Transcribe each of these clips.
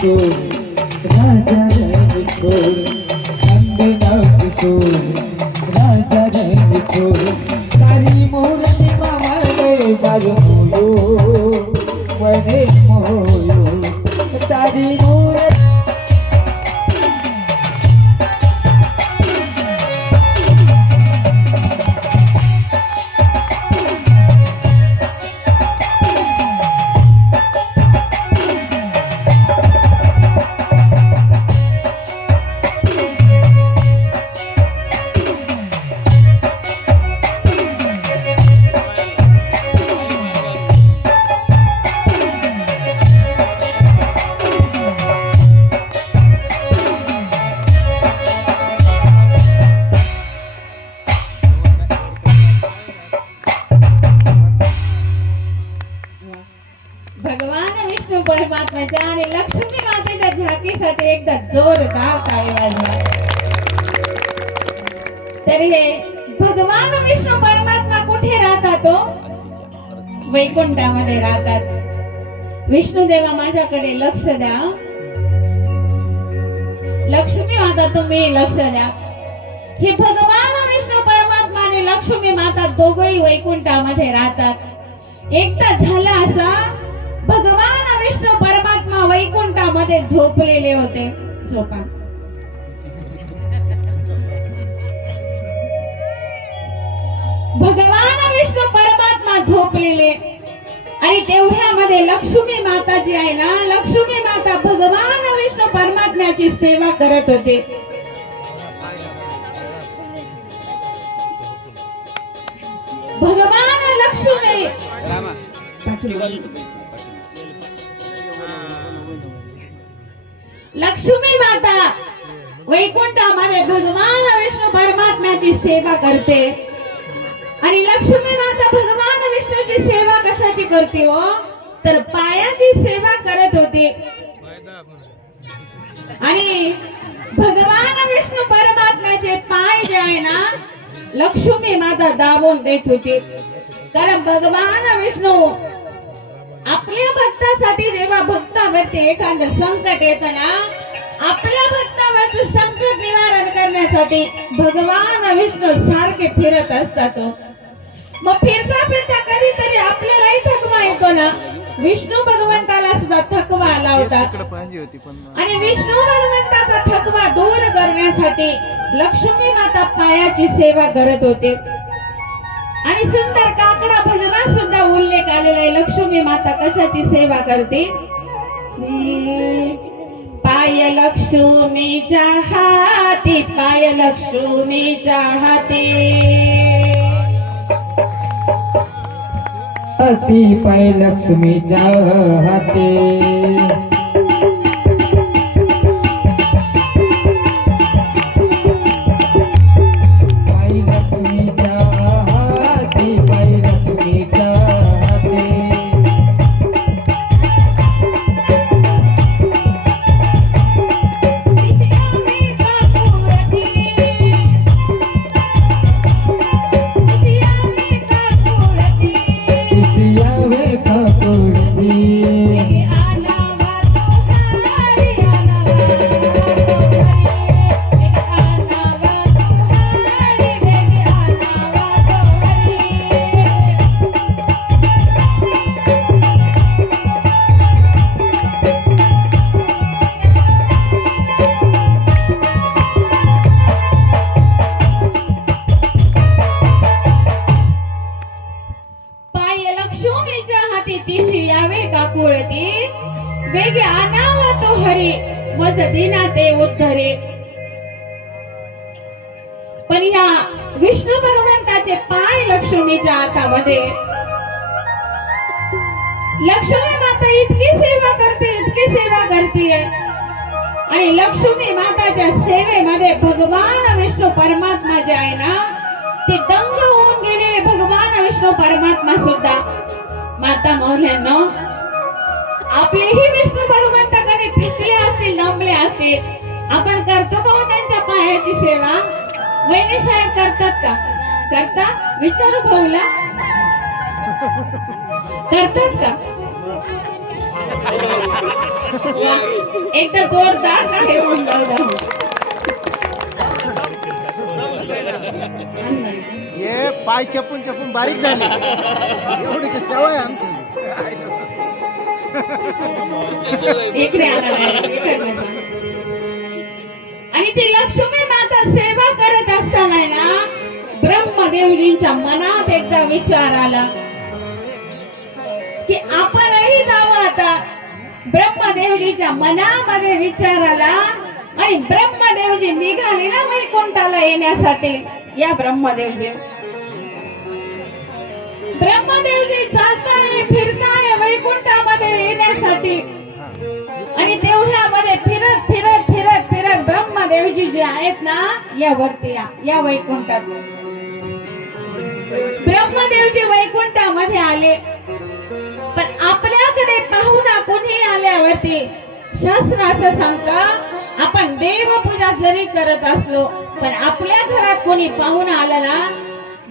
嗯。लक्ष द्या. लक्ष्मी माता तुम्ही लक्ष द्या. हे भगवान विष्णू परमात्मा आणि लक्ष्मी माता दोघही वैकुंठामध्ये राहतात. एकदा झाला असा भगवान विष्णू परमात्मा वैकुंठामध्ये झोपलेले होते. झोपा. भगवान विष्णू परमात्मा झोपलेले. आणि तेवढ्यामध्ये लक्ष्मी माता जी आहे ना लक्ष्मी माता भगवान विष्णू परमात्म्याची सेवा करत होते. भगवान लक्ष्मी. लक्ष्मी माता. वैकुंठामध्ये भगवान विष्णू परमात्म्याची सेवा करते. आणि लक्ष्मी माता भगवान विष्णूची सेवा कशाची करते हो? तर पायाची सेवा करत होती. आणि भगवान विष्णू परमात्म्याचे पाय जे आहे ना लक्ष्मी माता दाबून देत होती. कारण भगवान विष्णू आपल्या भक्तासाठी जेव्हा भक्तावरती एखादं संकट येत ना आपल्या भक्तावरचं संकट निवारण करण्यासाठी भगवान विष्णू सारखे फिरत असतात हो. मग फिरता फिरता कधीतरी आपल्यालाही थकवा येतो ना. विष्णू भगवंताला सुद्धा थकवा आला होता. आणि विष्णू भगवंताचा थकवा दूर करण्यासाठी लक्ष्मी माता पायाची सेवा करत होते. आणि सुंदर काकडा भजनात सुद्धा उल्लेख आलेला आहे. लक्ष्मी माता कशाची सेवा करते? पाय लक्ष्मीच्या हाती पाय लक्ष्मीच्या हाती अति पै लक्ष्मी हाते. आपलेही विष्णू भगवंताकडे दिसले असतील नमले असतील आपण करतो का हो त्यांच्या पायाची सेवा? वहिनी साहेब करतात का? करता? विचारू भाऊला? करतात का? एकदा जोरदार होऊन जाऊ हे पाय चपून चपून बारीक झाली. एवढी कशी आमची? आणि ती लक्ष्मी माता सेवा करत असताना ना ब्रह्मदेवजींच्या मनात एकदा विचार आला की आपणही जावं आता. ब्रह्मदेवजीच्या मनामध्ये विचार आला आणि ब्रह्मदेवजी निघाले ना वैकुंठाला येण्यासाठी. या ब्रह्मदेवजी. ब्रह्मदेवजी चालताय फिरताय वैकुंठा करण्यासाठी आणि तेवढ्यामध्ये फिरत फिरत फिरत फिरत ब्रह्मदेवजी जे आहेत ना या वरती या या वैकुंठात. ब्रह्मदेवजी वैकुंठामध्ये आले. पण आपल्याकडे पाहुणा कोणी आल्यावरती. शास्त्र असं सांगत आपण देवपूजा जरी करत असलो पण आपल्या घरात कोणी पाहुणा आला ना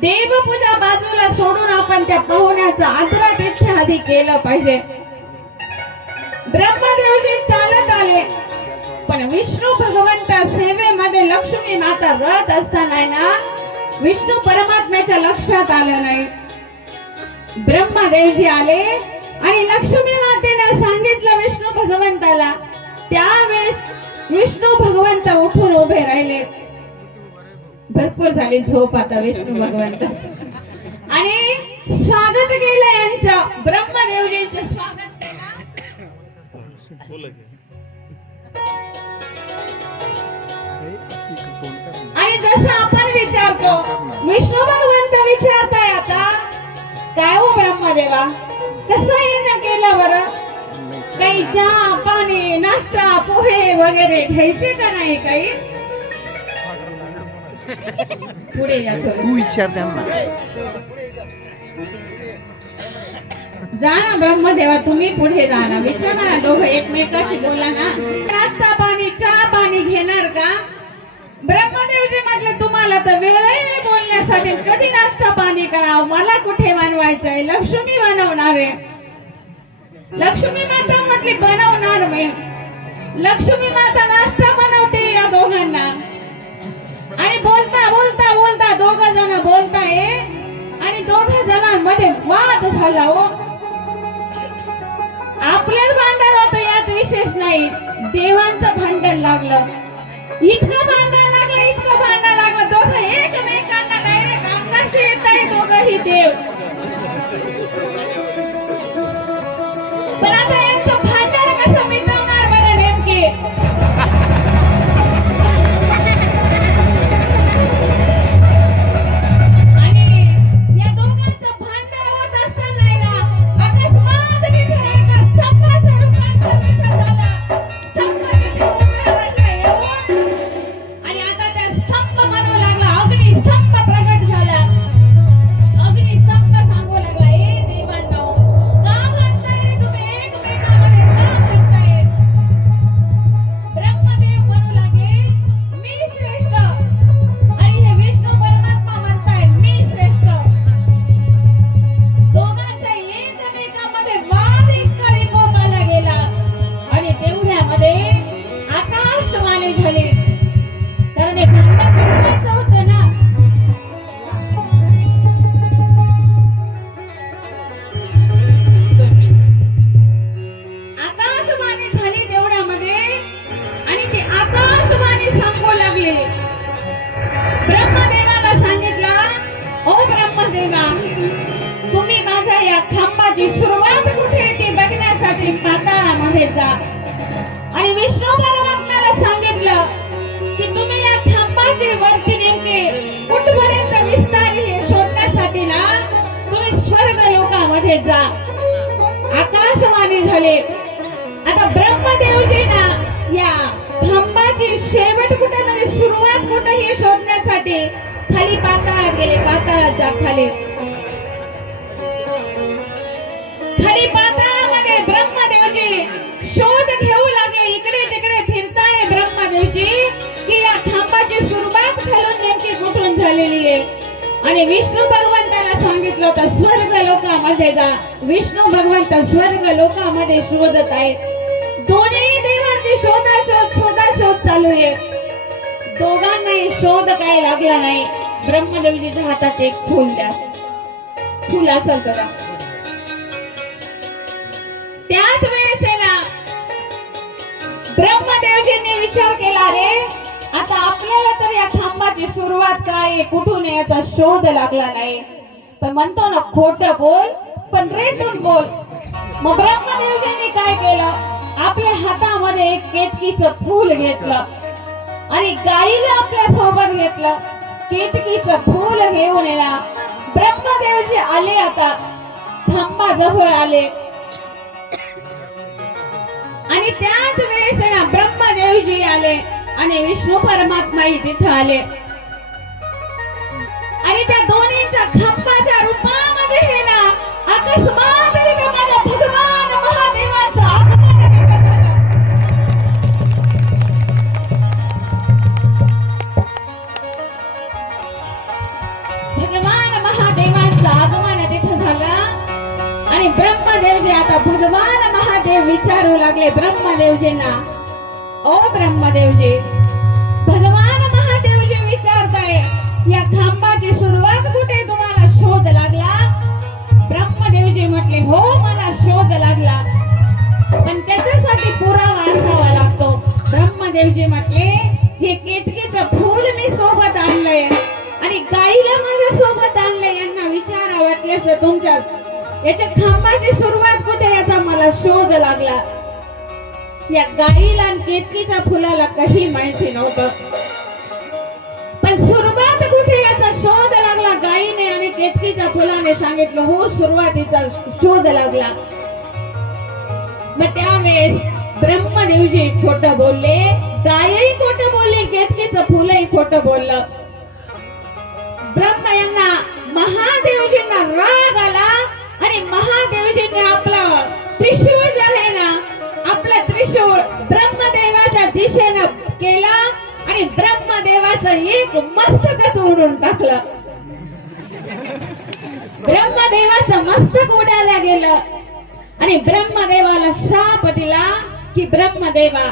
देवपूजा बाजूला सोडून आपण त्या पाहुण्याचा आदरात इथे आधी केलं पाहिजे. ब्रह्मदेवजी चालत आले. पण विष्णू भगवंता सेवेमध्ये लक्ष्मी माता रथ असताना ना विष्णू परमात्म्याच्या लक्षात आलं नाही. ब्रह्मदेवजी आले आणि लक्ष्मी मातेने सांगितलं विष्णू भगवंताला. त्यावेळेस विष्णू भगवंत उठून उभे राहिले. भरपूर झाली झोप आता विष्णू भगवंत आणि स्वागत केलं यांचं. ब्रह्मदेवजीचं स्वागत आणि जसं आपण विचारतो विष्णू भगवंत विचारताय आता काय हो ब्रह्मदेवा? कसं येणं केलं बरं? काही चहा पाणी नाश्ता पोहे वगैरे घ्यायचे का नाही काही? पुढे या. तू विचार त्यांना. जा ना ब्रह्मदेवा तुम्ही पुढे जा ना. विचारा ना दोघं एकमेकाशी बोला ना. नाश्ता पाणी चहा पाणी घेणार का? ब्रह्मदेवजी म्हटले तुम्हाला तर वेळही नाही बोलण्यासाठी. कधी नाश्ता पाणी करावं? मला कुठे बनवायचंय लक्ष्मी बनवणार आहे. लक्ष्मी माता म्हटली बनवणार मी. लक्ष्मी माता नाश्ता बनवते या दोघांना. आणि बोलता बोलता बोलता दोघ जण बोलताय आणि दोघ जणांमध्ये वाद झाला हो. आपलेच भांडण होत यात विशेष नाही. देवांचं भांडण लागलं. इतकं भांडण लागलं इतकं भांडण लागलं. दोघं एकमेकांना डायरेक्ट अंगाशी येत आहे दोघही देव. पण आता शोधण्यासाठी खाली पाताळात गेले पाताळात जा खाली. खाली पाताळामध्ये ब्रह्मदेवजी शोध घेऊ लागले इकडे तिकडे फिरताय ब्रह्मदेवजी की या खांबाची सुरुवात खालून नेमकी कुठून झालेली आहे? आणि विष्णू भगवंताला सांगितलं होतं स्वर्ग लोकामध्ये जा. विष्णू भगवंत स्वर्ग लोकामध्ये शोधत आहे. दोन्ही देवांची शोधाशोध शोधाशोध चालू आहे. काही शोध काय लागला नाही. ब्रह्मदेवजीच्या हातात एक फुल द्या. फुल असल तर. त्याच वेळेस आहे ना ब्रह्मदेवजींनी विचार केला रे आता आपल्याला तर या थांबाची सुरुवात काय कुठून याचा शोध लागला नाही? पण म्हणतो ना खोट बोल पण रेटून बोल. मग ब्रह्मदेवजींनी काय केलं? आपल्या हातामध्ये एक केतकीचं फूल घेतलं. आणि गाईला आपल्यासोबत घेतलं. केतकीच फूल घेऊन येणार. ब्रह्मदेवजी आले आता. खांबा जवळ आले. आणि त्याच वेळेस ना ब्रह्मदेवजी आले. आणि विष्णू परमात्माही तिथं आले. आणि त्या दोन्हीच्या खंबाच्या रूपामध्ये हे ना अकस्मात रित्या आता भगवान महादेव विचारू लागले ब्रह्मदेवजींना. ओ ब्रह्मदेवजी भगवान महादेवजी विचारताय या खांबाची सुरुवात कुठे तुम्हाला शोध लागला? ब्रह्मदेवजी म्हटले हो मला शोध लागला. पण त्याच्यासाठी पुरावा असावा लागतो. ब्रह्मदेवजी म्हटले हे केतकीचं फूल मी सोबत आणलंय. आणि गाईला माझ्या सोबत आणलंय यांना विचारा वाटल्यास तुमच्या याच्या खांबाची सुरुवात कुठे याचा मला शोध लागला. या गाईला आणि केतकीच्या फुलाला काही माहिती नव्हतं. पण सुरुवात कुठे याचा शोध लागला गाईने आणि केतकीच्या फुलाने सांगितलं हो सुरुवातीचा शोध लागला. मग त्यावेळेस ब्रह्मदेवजी खोट बोलले गायही खोट बोलले केतकीचं फुलही खोट बोललं. ब्रह्म यांना महादेवजींना राग आला. महादेवजींनी आपला त्रिशूळ जो आहे ना आपला त्रिशूळ ब्रह्मदेवाच्या दिशेनं केला आणि ब्रह्मदेवाचं एक मस्तकच उडून टाकलं. ब्रह्मदेवाचं मस्तक उडायला गेलं आणि ब्रह्मदेवाला शाप दिला की ब्रह्मदेवा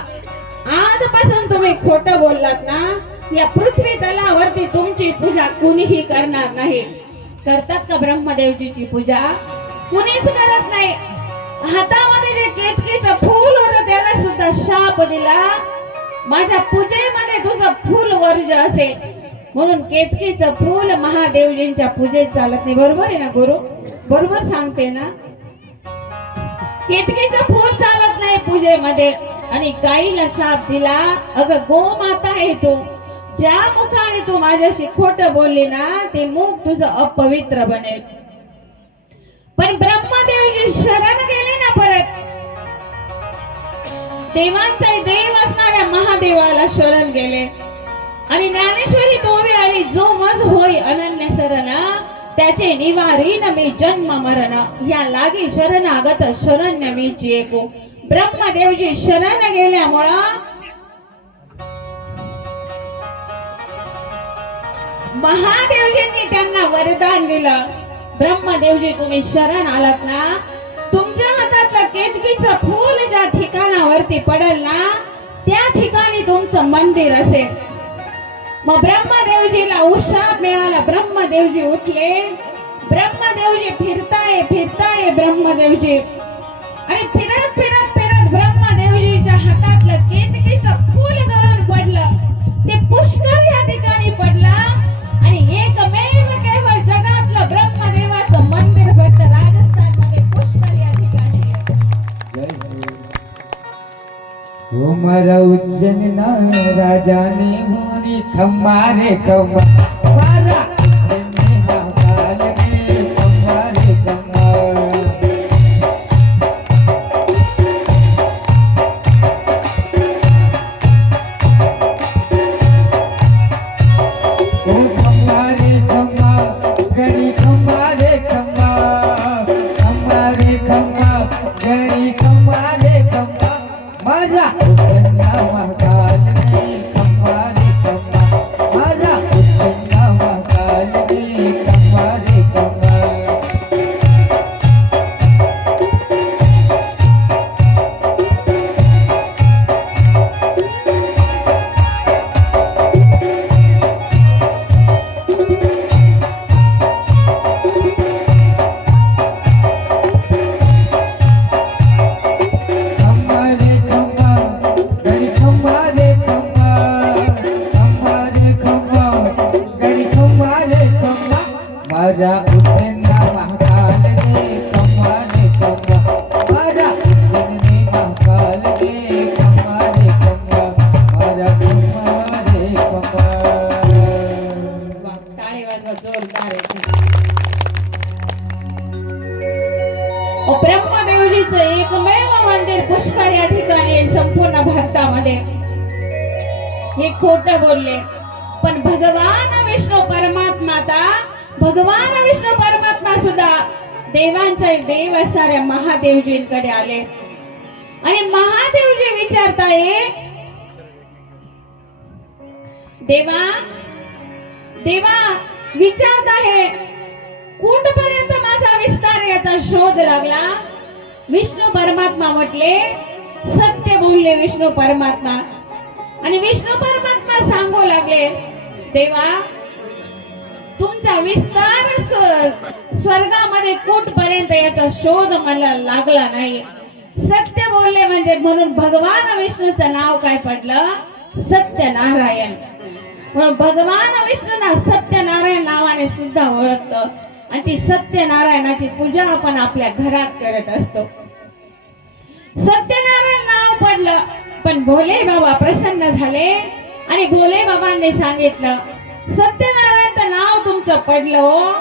आजपासून तुम्ही खोट बोललात ना या पृथ्वी तलावरती तुमची पूजा कुणीही करणार नाही. करतात का ब्रह्मदेवजीची पूजा? कुणीच करत नाही. हातामध्ये जे केतकीचं फूल होतं त्याला सुद्धा शाप दिला. माझ्या पूजेमध्ये तुझं फूल वर्ज असेल. म्हणून केतकीचं फूल महादेवजींच्या पूजेत चालत नाही. बरोबर आहे ना गुरु? बरोबर सांगते ना? केतकीचं फूल चालत नाही पूजेमध्ये. आणि गाईला शाप दिला. अगं गो माता आहे तू. ज्या मुखाने तू माझ्याशी खोट बोलली ना ते मुख तुझं अपवित्र बनेल. पण ब्रह्मदेवजी शरण गेले ना परत. देवांचा देव असणाऱ्या महादेवाला शरण गेले. आणि ज्ञानेश्वरी तोवे आली जो मज होय अनन्य शरण त्याचे निवारी न मी जन्म मरण. या लागी शरणागत शरण्य मीची एको ब्रह्मदेवजी शरण गेल्यामुळं महादेवजींनी त्यांना वरदान दिलं. ब्रह्मदेवजी तुम्ही शरण आलात ना? तुमच्या हातातलं केतकीचं फूल ज्या ठिकाणावरती पडल ना त्या ठिकाणी तुमचं मंदिर असेल. मग ब्रह्मदेवजीला उशाप मिळाला. ब्रह्मदेवजी उठले. ब्रह्मदेवजी फिरताय फिरताय ब्रह्मदेवजी. आणि फिरत फिरत फिरत ब्रह्मदेवजीच्या हातातलं केतकीचं फूल गळून पडलं. ते पुष्कर या ठिकाणी पडलं. आणि एकमेव હું મારા ઉજ્જૈન ના રાજાની હું ખમારે ખમા देवा देवा विचारत आहे कुठपर्यंत माझा विस्तार याचा शोध लागला? विष्णू परमात्मा म्हटले सत्य बोलले विष्णू परमात्मा. आणि विष्णू परमात्मा सांगू लागले देवा तुमचा विस्तार स्वर्गामध्ये कुठपर्यंत याचा शोध मला लागला नाही. सत्य बोलले म्हणजे म्हणून भगवान विष्णूचं नाव काय पडलं? सत्यनारायण. म्हणून भगवान विष्णूंना सत्यनारायण नावाने सुद्धा ओळखतो. आणि ती सत्यनारायणाची पूजा आपण आपल्या घरात करत असतो. सत्यनारायण नाव पडलं पण भोले बाबा प्रसन्न झाले. आणि भोले बाबांनी सांगितलं सत्यनारायणचं नाव तुमचं पडलं हो,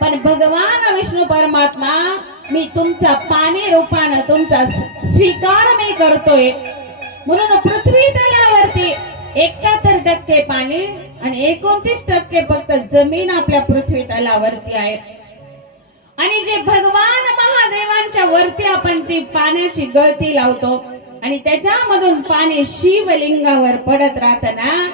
पण भगवान विष्णू परमात्मा मी तुमचा पाणी रूपानं तुमचा स्वीकार मी करतोय. म्हणून पृथ्वी तलावरती एकाहत्तर टक्के पाणी आणि एकोणतीस टक्के फक्त जमीन आपल्या पृथ्वी तलावरती आहे. आणि जे भगवान महादेवांच्या वरती आपण ती पाण्याची गळती लावतो आणि त्याच्यामधून पाणी शिवलिंगावर पडत राहत ना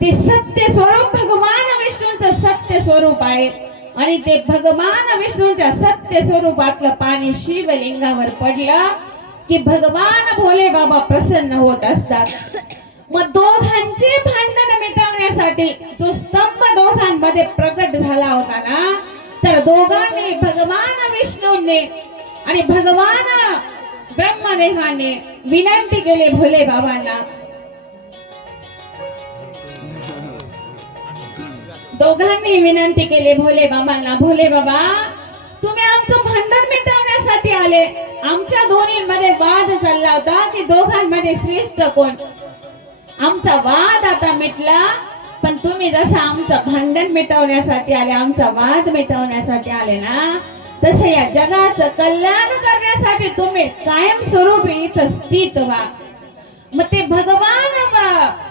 ते सत्य स्वरूप भगवान विष्णूंचं सत्य स्वरूप आहे. आणि ते भगवान विष्णूंच्या सत्य स्वरूपातलं पाणी शिवलिंगावर पडलं की भगवान भोले बाबा प्रसन्न होत असतात. मग दोघांचे भांडण मिटवण्यासाठी जो स्तंभ दोघांमध्ये प्रकट झाला होता ना तर दोघांनी भगवान विष्णूने आणि भगवान ब्रह्मदेवाने विनंती केली भोले बाबांना. दोघांनी विनंती केली भोले बाबांना भोले बाबा तुम्ही आमचं भांडण मिटवण्यासाठी आले. आमच्या दोन्हीमध्ये वाद चालला होता की दोघांमध्ये श्रेष्ठ कोण? आमचा वाद आता मिटला. पण तुम्ही जसं आमचं भांडण मिटवण्यासाठी आले आमचा वाद मिटवण्यासाठी आले ना तसं या जगाचं कल्याण करण्यासाठी तुम्ही कायम स्वरूपी इथं स्थित व्हा. मग ते भगवान व-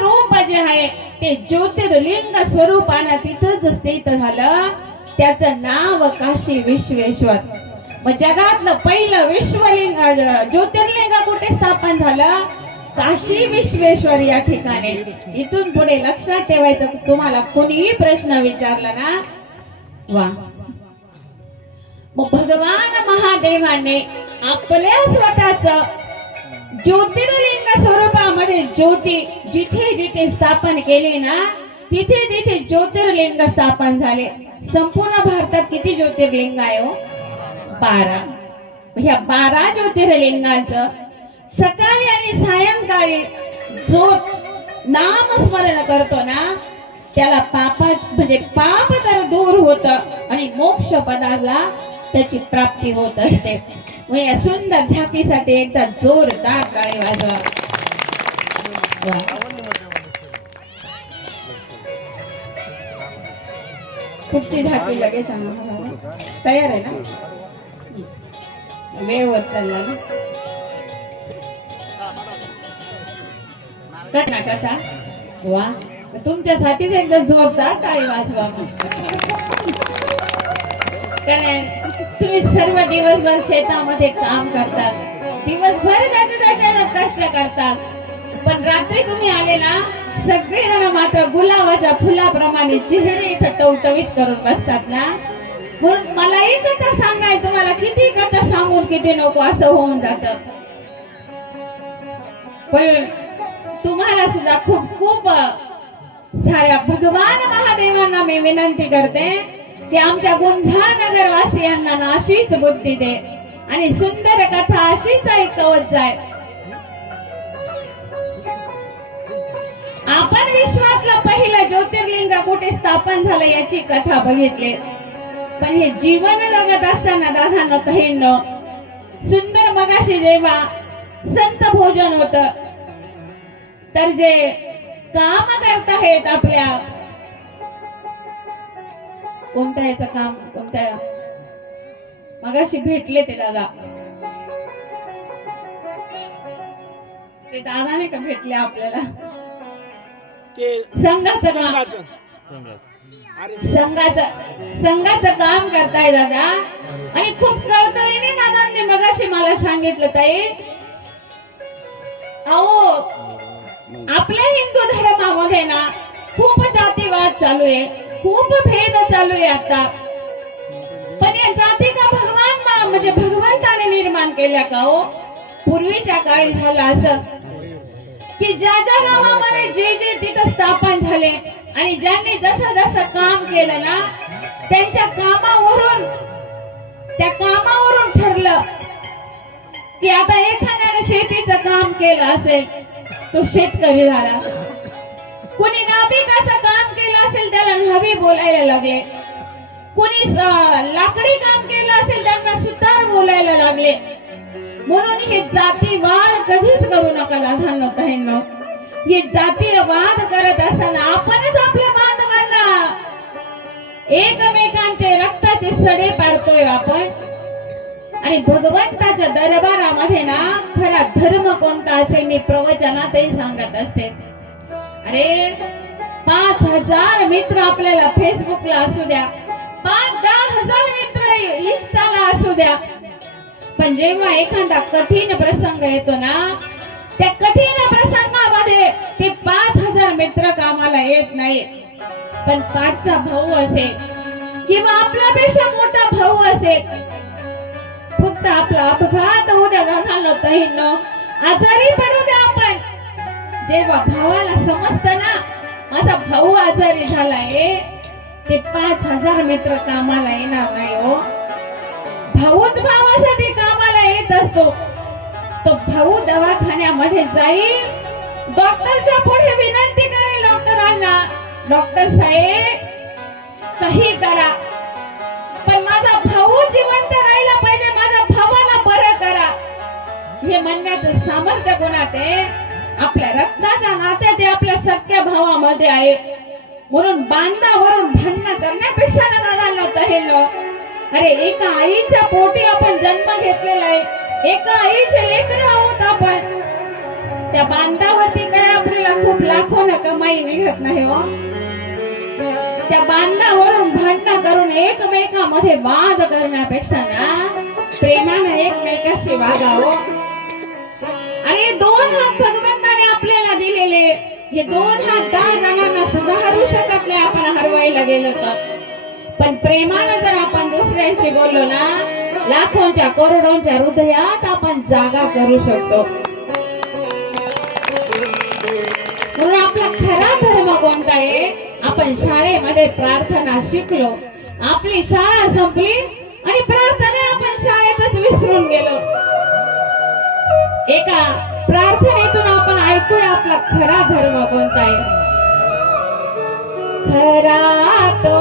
रूप जे आहे ते ज्योतिर्लिंग स्वरूपानं तिथंच स्थित झालं. त्याचं नाव काशी विश्वेश्वर. मग जगातलं पहिलं विश्वलिंग अ, काशी विश्वेश्वर या ठिकाणी. इथून पुढे लक्षात ठेवायचं तुम्हाला कोणीही प्रश्न विचारला ना वा. मग भगवान महादेवाने आपल्या स्वतःच ज्योतिर्लिंग स्वरूपामध्ये ज्योती जिथे जिथे स्थापन केली ना तिथे तिथे ज्योतिर्लिंग स्थापन झाले. संपूर्ण भारतात किती ज्योतिर्लिंग आहे हो? बारा. ह्या बारा ज्योतिर्लिंगांचं सकाळी आणि सायंकाळी जो नामस्मरण करतो ना त्याला पापा म्हणजे पाप तर दूर होत आणि मोक्ष पदाला त्याची प्राप्ती होत असते. मग या सुंदर झाकीसाठी एकदा जोरदार टाळी वाजवा. कुठची झाकी लगेच तयार आहे ना? वेळवर चालला ना? ना कसा वा तुमच्यासाठीच एकदा जोरदार टाळी वाजवा मग. कारण तुम्ही सर्व दिवसभर शेतामध्ये काम करतात दिवसभर जाते जाते कष्ट करतात पण रात्री तुम्ही आले ना सगळेजण मात्र गुलाबाच्या फुलाप्रमाणे चेहरे इथं टवटवीत करून बसतात ना. म्हणून एक कथा सांगाय तुम्हाला किती कथा सांगून किती नको असं होऊन जात. पण तुम्हाला सुद्धा खूप खूप साऱ्या भगवान महादेवांना मी विनंती करते की आमच्या गुंझा नगरवासियांना ना अशीच बुद्धी दे आणि सुंदर कथा अशीच ऐकवत जाय. आपण विश्वातलं पहिलं ज्योतिर्लिंग कुठे स्थापन झालं याची कथा बघितली. पण हे जीवन जगत असताना दादा तहींनो सुंदर मगाशी जेव्हा संत भोजन होत तर जे काम करत आहेत आपल्या कोणत्या याचं काम कोणत्या? मगाशी भेटले ते दादा. ते दादा नाही का भेटले आपल्याला? ते संघाचं काम. संघाचं. संघाचं. काम करताय दादा. आणि खूप कळकळीने दादांनी मगाशी मला सांगितलं ताई. अहो आपल्या हिंदू धर्मामध्ये ना खूप जातीवाद चालू आहे खूप भेद चालू आहे आता. पण या जाती का भगवान म्हणजे भगवंताने निर्माण केल्या का हो? पूर्वीच्या काळी झालं असं. की ज्या ज्या गावामध्ये जे जे तिथं स्थापन झाले आणि ज्यांनी जसं जसं काम केलं ना त्यांच्या कामावरून त्या कामावरून ठरलं की आता एखाद्याने शेतीचं काम केलं असेल तो शेतकरी झाला. कुणी नाभिकाचं काम केलं असेल त्याला न्हावी बोलायला लागले. कुणी लाकडी काम केलं असेल त्यांना सुतार बोलायला लागले. म्हणून हे जातीवाद कधीच करू नका लहान काहींना हे जातीयवाद करत असताना आपणच आपल्या बांधवांना एकमेकांचे रक्ताचे सडे पाडतोय आपण. आणि भगवंताच्या दरबारामध्ये ना खरा धर्म कोणता असेल मी प्रवचनातही सांगत असते. अरे पाच हजार मित्र आपल्याला फेसबुकला असू द्या पाच दहा हजार मित्र इंस्टाला असू द्या. पण जेव्हा एखादा कठीण प्रसंग येतो ना त्या कठीण प्रसंगामध्ये ते पाच हजार मित्र कामाला येत नाही. पण पाठचा भाऊ असेल किंवा आपल्यापेक्षा मोठा भाऊ असेल फक्त आपला अपघात होऊ द्या झालं तहीनो आजारी पडू द्या आपण. जेव्हा भावाला समजत ना माझा भाऊ आजारी झालाय ते पाच हजार मित्र कामाला येणार नाही हो. भाऊच भावासाठी कामाला येत असतो. तो भाऊ दवाखान्यामध्ये जाईल. डॉक्टरच्या पुढे विनंती करेल डॉक्टरांना. डॉक्टर साहेब काही करा. पण माझा भाऊ जिवंत हे म्हणण्याचं सामर्थ्य कोणात आहे? आपल्या रक्ताच्या नात्यात ते आपल्या सख्या भावामध्ये आहे. म्हणून बांधावरून भांडण करण्यापेक्षा ना दादा नव्हतं हे अरे एका आईच्या पोटी आपण जन्म घेतलेला आहे. एका आईचे लेकर आहोत आपण. त्या बांधावरती काय आपल्याला खूप लाखो न कमाई निघत नाही हो. त्या बांधावरून भांडण करून एकमेकामध्ये वाद करण्यापेक्षा ना प्रेमानं एकमेकाशी वागावं. हे दोन हात भगवंताने आपल्याला दिलेले हे दोन हात दहा जणांना सुधारू शकत नाही आपण हरवायला गेलो तर. पण प्रेमानं जर आपण दुसऱ्यांशी बोललो ना लाखोंच्या करोडोंच्या हृदयात आपण जागा करू शकतो. म्हणून आपला खरा धर्म कोणता आहे? आपण शाळेमध्ये प्रार्थना शिकलो. आपली शाळा संपली आणि प्रार्थना आपण शाळेतच विसरून गेलो. एका प्रार्थनेतून आपण ऐकूया आपला खरा धर्म कोणता आहे? खरा तो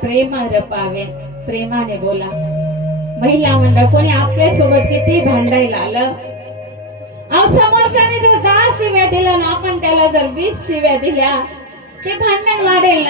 प्रेम रपावे प्रेमाने बोला. महिला म्हणलं कोणी आपल्यासोबत किती भांडायला आलं? अहो समोरच्याने जर दहा शिव्या दिल्या ना आपण त्याला जर वीस शिव्या दिल्या ते भांडण वाढेल